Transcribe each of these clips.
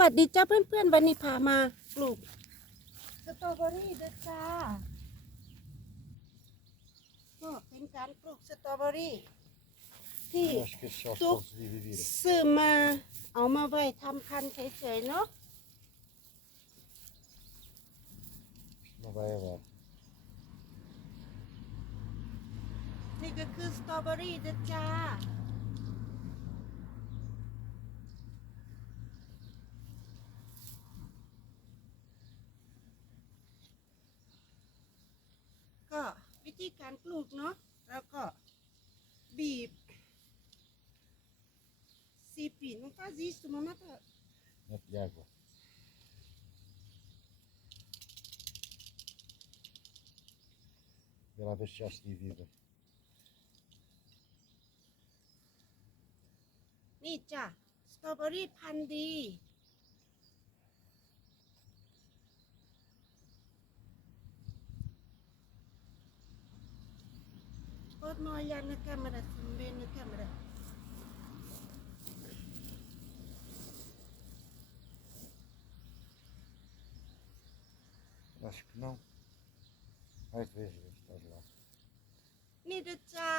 วัสดีจ้าเพื่อนๆ วันนี้พามาปลูกสตรอเบอรี่เด้อจ้าก็เป็นการปลูกสตรอเบอรี่ที่ Eu acho que esses só os Tu- podes dividir. ซื้อมาเอามาไว้ทำพันธุ์เฉยๆเนาะ Isto não vai a dar. นี่ก็คือสตรอเบอรี่เด้อจ้า ก็วิ ธีการปลูกเนาะแล้วก็บีบซีปี não faz isso mamãe tá Mete água. Vê lá ver se já se divide. นี่จ้ะสตรอเบอรี่พันธุ์ดี Pode me olhar na câmera, se me vê na câmera. Acho que não. Vai ver, vê se estás lá. นี่เด้อจ้า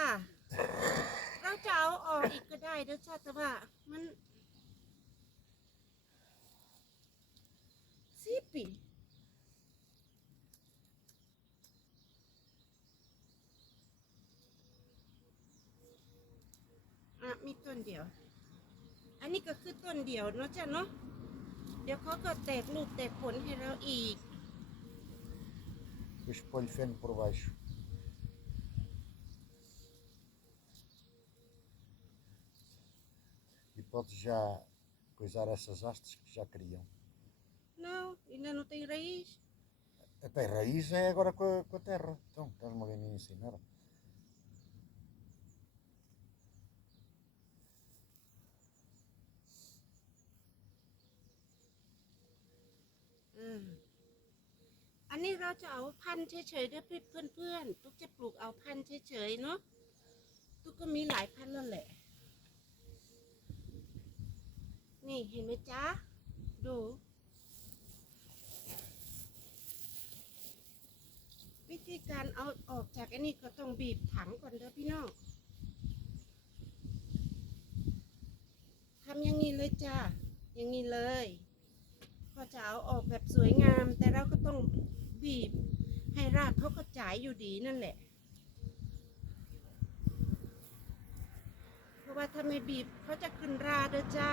เราจะเอาออกอีกก็ได้เด้อจ้าแต่ว่ามันสิปี อ่ะมีต้นเดียว อันนี้ก็คือต้นเดียวเนาะจ้ะเนาะ เดี๋ยวเขาก็แตกลูกแตกผลให้เราอีก Depois põe-lhe feno por baixo. E podes já coisar essas hastes que já criam. Não, ainda não tem raiz. Até raiz é agora com a, com a terra. Então, estás-me a me ensinar. นนี้เราจะเอาพันธุ์เฉยๆด้อเพื่อนเพื่อนๆ ตุ๊กจะปลูกเอาพันธุ์เฉยๆเนาะ ตุ๊กก็มีหลายพันธุ์แล้วแหละ นี่เห็นไหมจ๊ะ ดู วิธีการเอาออกจากอันนี้ก็ต้องบีบถังก่อนเด้อพี่น้องทำอย่างนี้เลยจ้าอย่างนี้เลย ก็จะเอาออกแบบสวยงามแต่เราก็ต้อง บีบ ให้รากเขากระจายอยู่ดีนั่นแหละ เพราะว่าถ้าไม่บีบเขาจะขึ้นราเด้อจ้า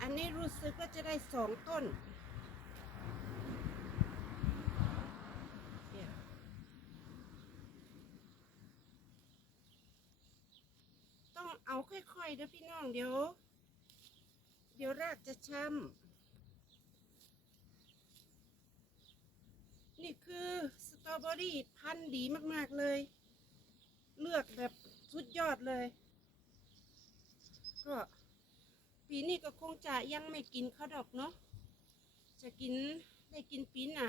อันนี้รู้สึกว่าจะได้สองต้นเนี่ยต้องเอาค่อยๆเด้อพี่น้องเดี๋ยว เดี๋ยวรากจะช้ำ นี่คือสตรอเบอรี่พันธุ์ดีมากๆเลย เลือกแบบสุดยอดเลย ก็ปีนี้ก็คงจะยังไม่กินข้าวดอกเนาะ จะกินได้กินปีหน้า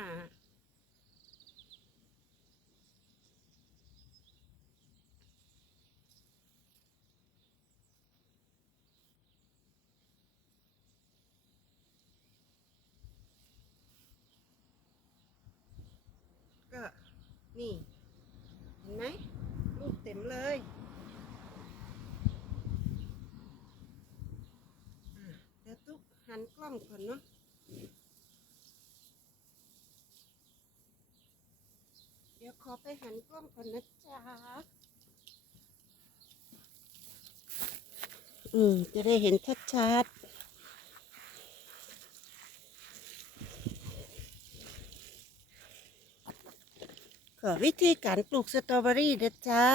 ก็นี่ เห็นไหมลูก เลย เดี๋ยวตุ๊กหันกล้องก่อนเนาะเดี๋ยวขอไปหันกล้องก่อนนะจ๊ะอืมจะได้เห็นชัดๆ ก็วิธีการปลูกสตรอเบอรี่เด้อจ้า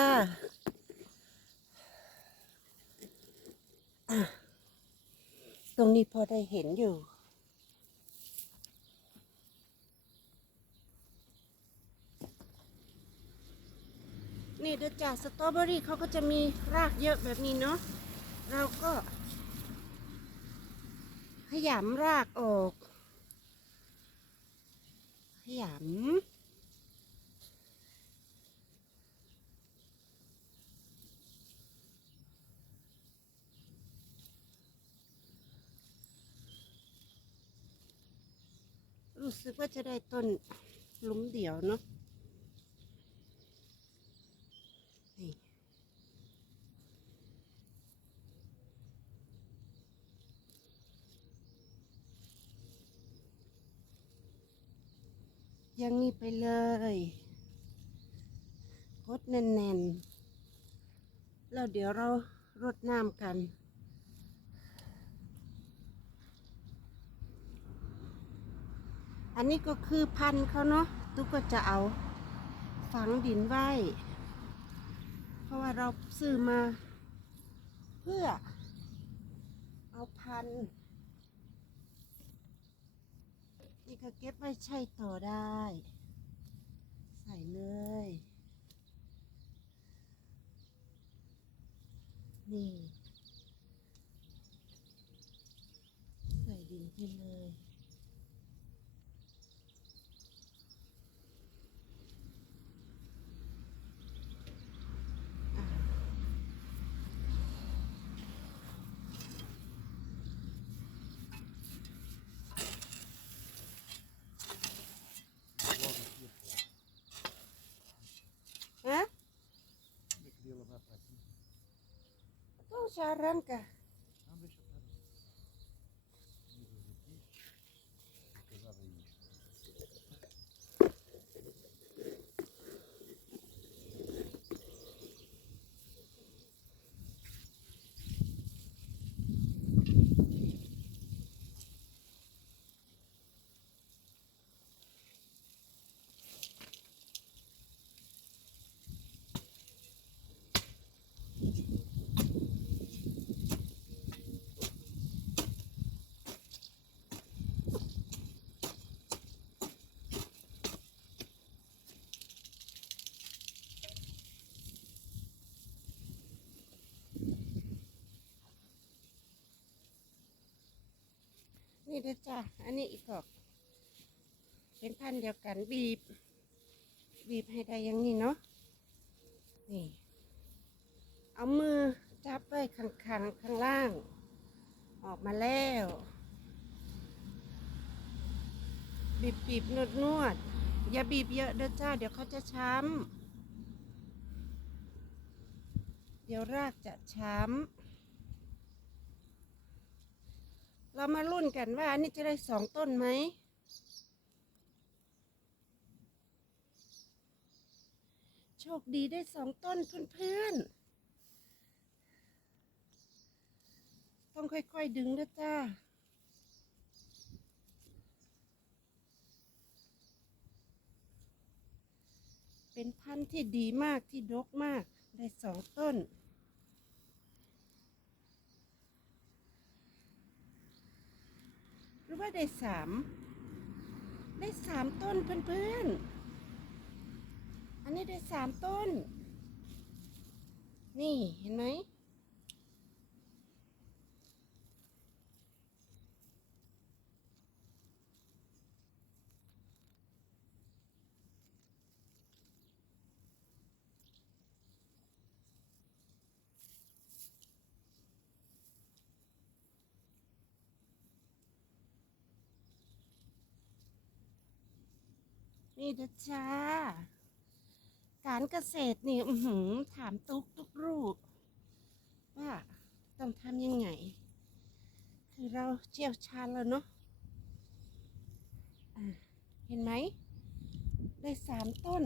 ตรงนี้พอได้เห็นอยู่ นี่เด้อจ้าสตรอเบอรี่เขาก็จะมีรากเยอะแบบนี้เนาะ เราก็ขยำรากออก ขยำ รู้สึกว่าจะได้ต้นลุมเดี่ยวเนาะนี่ยังนี้ไปเลยกดแน่นๆ แล้วเดี๋ยวเรารดน้ำกัน อันนี้ก็คือพันเขาเนาะตุ๊กก็จะเอาฝังดินไว้ เพราะว่าเราซื้อมา เพื่อ เอาพัน นี่ก็เก็บไว้ใช้ต่อได้ ใส่เลย นี่ ใส่ดินไปเลย Atau saran kah? นนี้อีกกอก เป็นพันเดียวกันบีบ บีบให้ได้อย่างนี้เนาะนี่ เอามือจับไว้ข้างๆข้างล่าง ออกมาแล้ว บีบบีบนวดนวดอย่าบีบเยอะเด้อจ้า เดี๋ยวเขาจะช้ำ เดี๋ยวรากจะช้ำ เรามาลุ้นกันว่าอันนี้จะได้สองต้นไหม โชคดีได้สองต้นเพื่อนๆ ต้องค่อยๆดึงนะจ้าเป็นพันธุ์ที่ดีมากที่ดกมาก ได้สองต้น หรือ ว่าได้สามได้สามต้นเพื่อนๆ อันนี้ได้สามต้น นี่เห็นไหม นี่นะจ้า การเกษตรนี่หืถามตุกทุกรูป ว่าต้องทำยังไง คือเราเชี่ยวชาญแล้วเนาะะเห็นไหม ได้สามต้น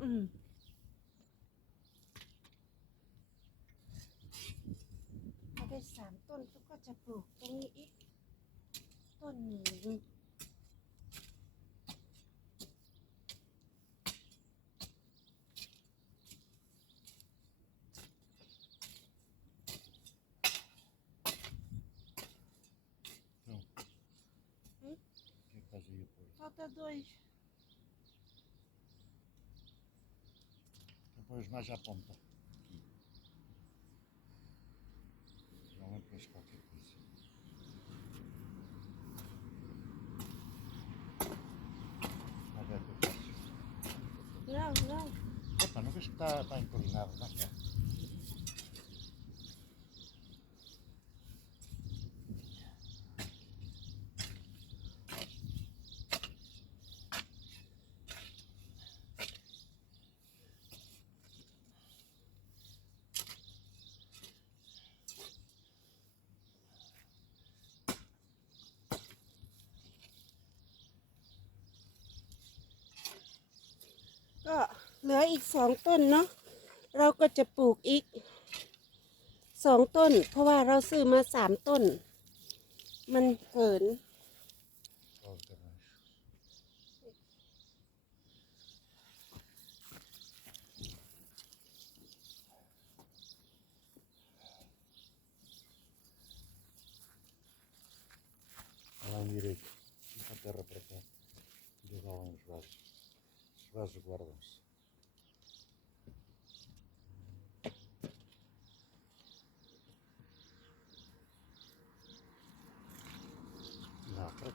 อืมพอได้สามต้นก็จะปลูกตรงนี้อีกต้นหนึ่ง dois. Depois mais à ponta. Aqui. Não é para qualquer coisa. Não, não. Epa, não vejo que está, está inclinado, não é? ลืออีกสองต้นเนาะเราก็จะปลูกอีกสองต้น เพราะว่าเราซื้อมาสามต้น มันเกิน Aos garranchos. Lá em direito, puxa a terra para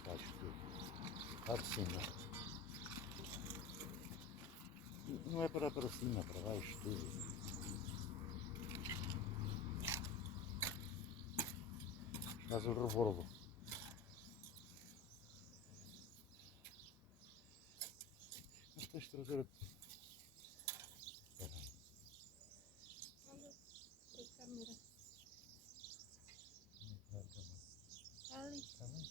cá, tudo. Lá de cima. Não é para para cima, para baixo, tudo. Faz o revolvo. Mas tens de trazer a. Espera aí. Não, tá bem. Ali. Tá bem?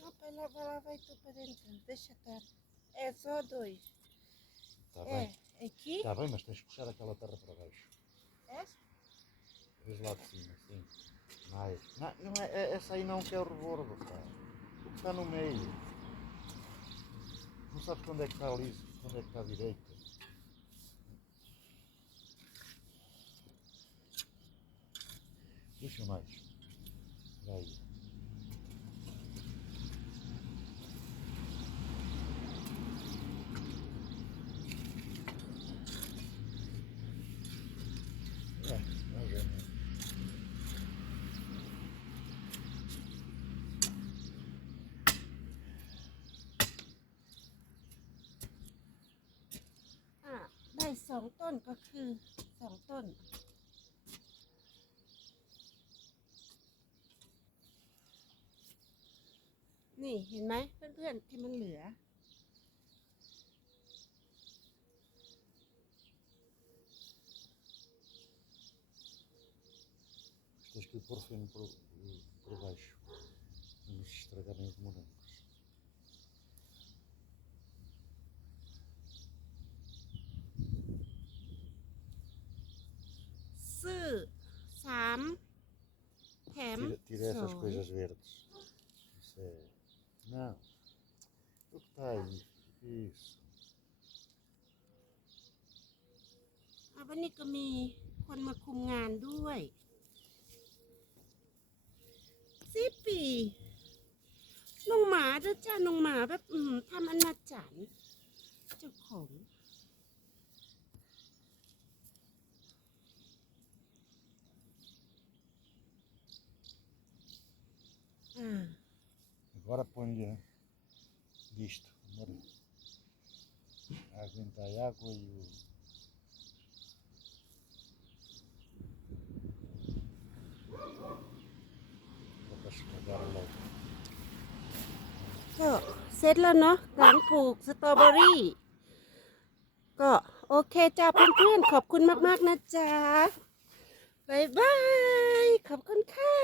Não, para lá, vai lá, vai tu para dentro. Deixa estar. É só dois. Está É, bem. aqui. Está bem, mas tens que puxar aquela terra para baixo. Essa? Vês lá de cima, sim. Mais. Não, não é, é- essa aí não que é o rebordo, pá. O que está no meio. Não sabes quando é que está ali, quando é que está à direita. Deixa mais. Espera aí. สองต้นก็คือสองต้น นี่เห็นไหมเพื่อนๆที่มันเหลือ Tens que pôr feno por, por baixo. Para não se estragarem os morangos. s ื้อสามแถม Tira, tira essas สอง coisas verdes. Isso é. Não. O que está aí? Isso. อะวันนี้ก็มีคนมาคุมงานด้วยสิปีน้องหมาเด้อจ้าน้องหมาแบบ อืมทำอนาจารเจ้าของ อ่า Agora põe-lhe disto. amor. Aguenta a água e o. Para esmagar logo. ก็เสร็จแล้วเนาะการปลูกสตรอเบอรี่ ก็โอเคจ้าเพื่อนๆขอบคุณมากๆนะจ๊ะบ๊ายบาย ขอบคุณค่ะ